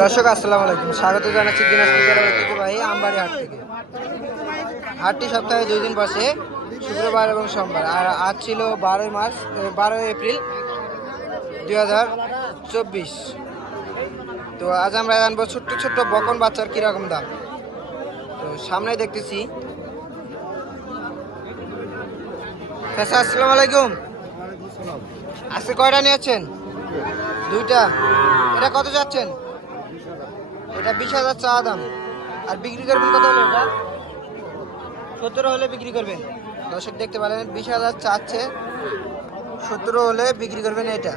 দর্শক, আসসালামু আলাইকুম। স্বাগত জানাচ্ছি দিনাজপুর জেলার ঐতিহ্যবাহী আমবাড়ি হাট থেকে। হাটটি সপ্তাহে দুই দিন বসে, শুক্রবার এবং সোমবার। আর আজ ছিল বারোই মার্চ বারোই এপ্রিল দুই হাজার চব্বিশ। তো আজ আমরা জানব ছোট্ট ছোট্ট বকন বাচ্চার কীরকম দাম। তো সামনে দেখতেছি। চাচা, আসসালামু আলাইকুম। আজকে কয়টা নিয়েছেন? দুইটা। এটা কত যাচ্ছেন? এটা বিশ হাজার চা দাম। আর বিক্রি করবেন কত হলো এটা সত্তর হলে বিক্রি করবেন। দর্শক দেখতে পারেন বিশ হাজার চাচ্ছে সত্তর হলে বিক্রি করবেন এটা।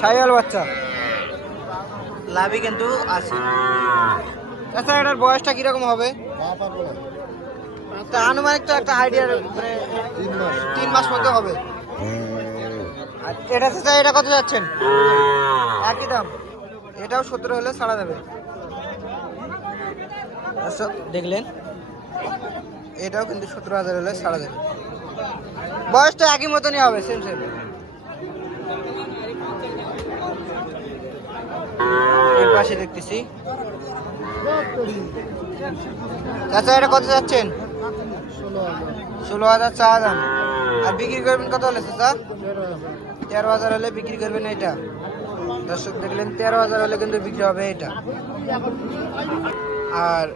সাইয়াল বাচ্চা। লাভই কিন্তু আছে। আচ্ছা এটার বয়সটা কীরকম হবে? তা আনুমানিক তো একটা আইডিয়া তিন মাস মধ্যে হবে। আর এটা চাচা এটা কত যাচ্ছেন? একই দাম। এটাও সত্তর হলে ছাড়া যাবে আচ্ছা দেখলেন? এটাও কিন্তু সত্তর হাজার হলে ছাড়া যাবে বয়সটা একই মতনই হবে সেম সেম পাশে দেখতেছি। চাচা এটা কত যাচ্ছেন ষোলো হাজার চা দাম। আর বিক্রি করবেন কত হলে, চাচা? তেরো হাজার। হলে বিক্রি করবেন এটা দর্শক দেখলেন তেরো হাজার হলে কিন্তু বিক্রি হবে এটা। আর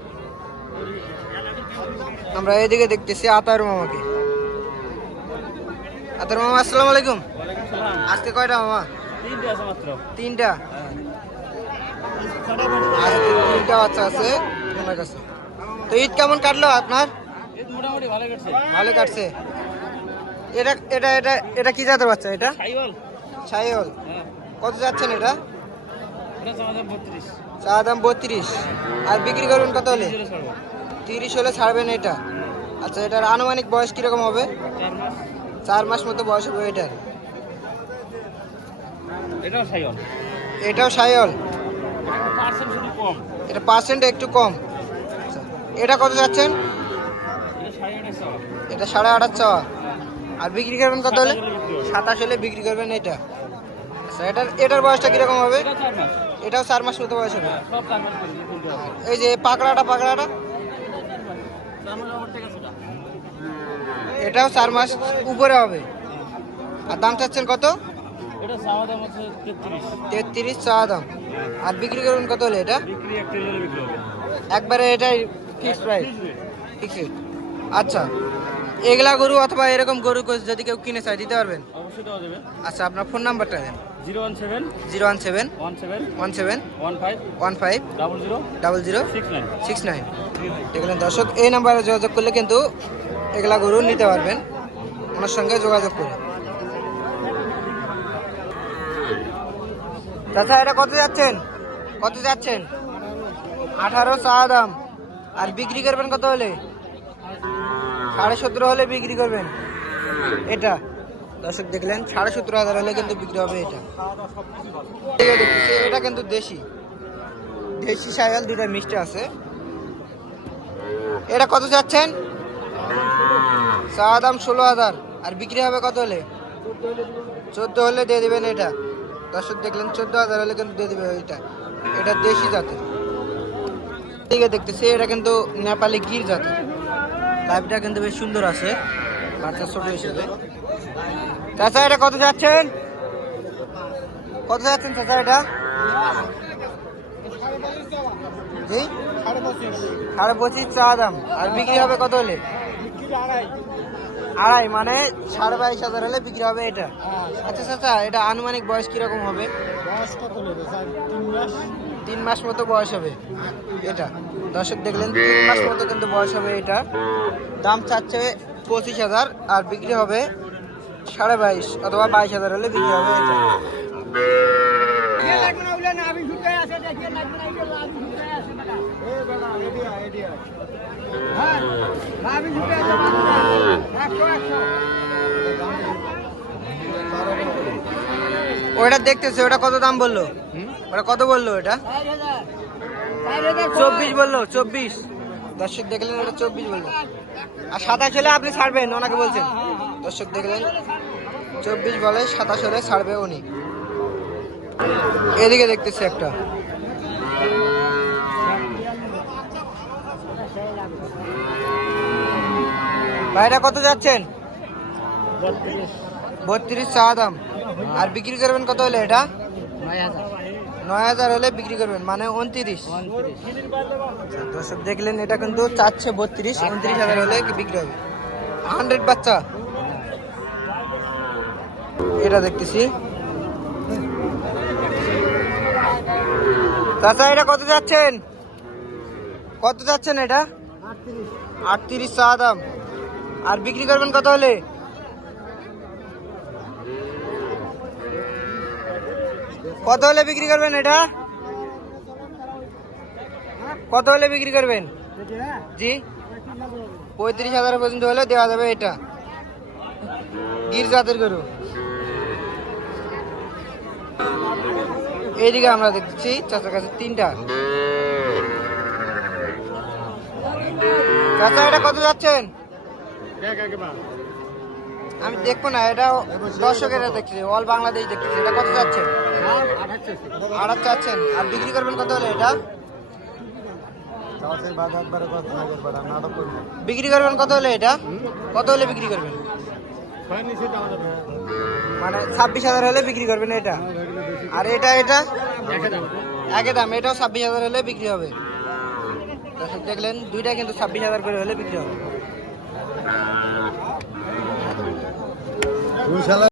আমরা এদিকে দেখতেছি আতার মামাকে। আতার মামা আসসালামু আলাইকুম। আজকে কয়টা মামা? তিনটে তিনটা? বাচ্চা আছে ওনার কাছে। তো ঈদ কেমন কাটলো আপনার? ভালো কাটছে। এটা এটা এটা এটা কি জাতের বাচ্চা এটা? হ্যাঁ কত যাচ্ছেন এটা? চা দাম বত্রিশ। আর বিক্রি করবেন কত হলে? তিরিশ হলে ছাড়বেন এটা? আচ্ছা এটার আনুমানিক বয়স কীরকম হবে? চার মাস। মতো বয়স হবে এটার। এটাও সাইল কম। এটা পার্সেন্ট একটু কম। আচ্ছা, এটা কত যাচ্ছেন? এটা সাড়ে আঠাশ আঠাশ চাওয়া। আর বিক্রি করবেন কত হলে। সাতাশ হলে বিক্রি করবেন এটা। আচ্ছা এটার এটার বয়সটা কীরকম হবে? এটাও চার মাস মতো বয়স হবে? হ্যাঁ, এই যে পাকড়াটা পাকড়াটা? এটাও চার মাস উপরে হবে। আর দাম চাচ্ছেন কত? এটা চাওয়া দাম তেত্রিশ। তেত্রিশ আর বিক্রি করবেন কত হলে এটা? একবারে এটাই ফিক্স প্রাইস ফিক্স আচ্ছা। এগুলা গরু অথবা এরকম গরু যদি কেউ কিনে চায় দিতে পারবেন? অবশ্যই দেওয়া যাবে। আচ্ছা আপনার ফোন নাম্বারটা দেন। Zero one seven zero one seven one seven one seven one five one five double zero double zero six nine six nine. দেখলেন দর্শক এই নাম্বারে যোগাযোগ করলে কিন্তু এগুলা গরু নিতে পারবেন। ওনার সঙ্গে যোগাযোগ করে চাচা এটা কত যাচ্ছেন? কত যাচ্ছেন? আঠারো। চা দাম। আর বিক্রি করবেন কত হলে? সাড়ে সতেরো হলে বিক্রি করবেন। এটা। দর্শক দেখলেন, সাড়ে সতেরো হাজার হলে কিন্তু বিক্রি হবে এটা। এটা কিন্তু দেশি। দেশি সায়াল দুটা মিষ্টি আছে। এটা কত যাচ্ছেন? চা দাম ষোলো হাজার। আর বিক্রি হবে কত হলে? চোদ্দ হলে দিয়ে দেবেন এটা। দর্শক দেখলেন, চোদ্দ হাজার হলে কিন্তু দিয়ে দেবে এটা। এটা দেশি জাতের। দিকে দেখতেছি, এটা কিন্তু নেপালি গির জাতের। লাইভটা কিন্তু বেশ সুন্দর আছে বাচ্চা ছোট হিসেবে। চাচা এটা কত যাচ্ছেন? কত যাচ্ছেন চাচা এটা? জি? সাড়ে পঁচিশ চা দাম। আর বিক্রি হবে কত হলে? আড়াই মানে সাড়ে বাইশ হাজার হলে বিক্রি হবে এটা। আচ্ছা চাচা এটা আনুমানিক বয়স কীরকম হবে? তিন মাস মতো বয়স হবে। এটা। দর্শক দেখলেন তিন মাস মতো কিন্তু বয়স হবে এটা। দাম চাচ্ছে পঁচিশ হাজার আর বিক্রি হবে সাড়ে বাইশ অথবা বাইশ হাজার হলে বিক্রি হবে এটা। ওটা দেখতেছি ওটা কত দাম বলল? ওটা কত বলল ওটা চব্বিশ বলল চব্বিশ। দর্শক দেখলেন ওটা চব্বিশ বলল। আর সাতাশ হলে আপনি ছাড়বেন ওনাকে বলছেন। দর্শক দেখলেন চব্বিশ বলে সাতাশ হলে ছাড়বে উনি। এদিকে দেখতেছি একটা। ভাইরা কত যাচ্ছেন? বত্রিশ চা দাম। আর বিক্রি করবেন কত হলে এটা? নয় হাজার হলে বিক্রি করবেন মানে উনত্রিশ। দর্শক দেখলেন, এটা কিন্তু চাচ্ছে বত্রিশ, উনত্রিশ হাজার হলে বিক্রি হবে? হান্ড্রেড বাচ্চা। এটা দেখতেছি। চাচা, এটা কত যাচ্ছেন কত যাচ্ছেন এটা? আটত্রিশ চা দাম। আর বিক্রি করবেন কত হলে? কত হলে বিক্রি করবেন এটা? কত হলে বিক্রি করবেন? জি। পঁয়ত্রিশ হাজার পর্যন্ত হলে দেওয়া যাবে এটা। গির জাতের গরু। এইদিকে আমরা দেখছি চাচার কাছে তিনটা। চাচা, এটা কত যাচ্ছেন? আমি দেখব না এটা দর্শকেরা দেখছি অল বাংলাদেশ দেখছি। এটা কত যাচ্ছেন? আড়াত চাচ্ছেন। আর বিক্রি করবেন কত হলে এটা? বিক্রি করবেন কত হলে এটা? কত হলে বিক্রি করবেন? মানে ছাব্বিশ হাজার হলে বিক্রি করবেন এটা? আর এটা এটা? একই দাম এটাও ছাব্বিশ হাজার হলে বিক্রি হবে। দেখলেন দুইটা কিন্তু ছাব্বিশ হাজার করে হলে বিক্রি হবে।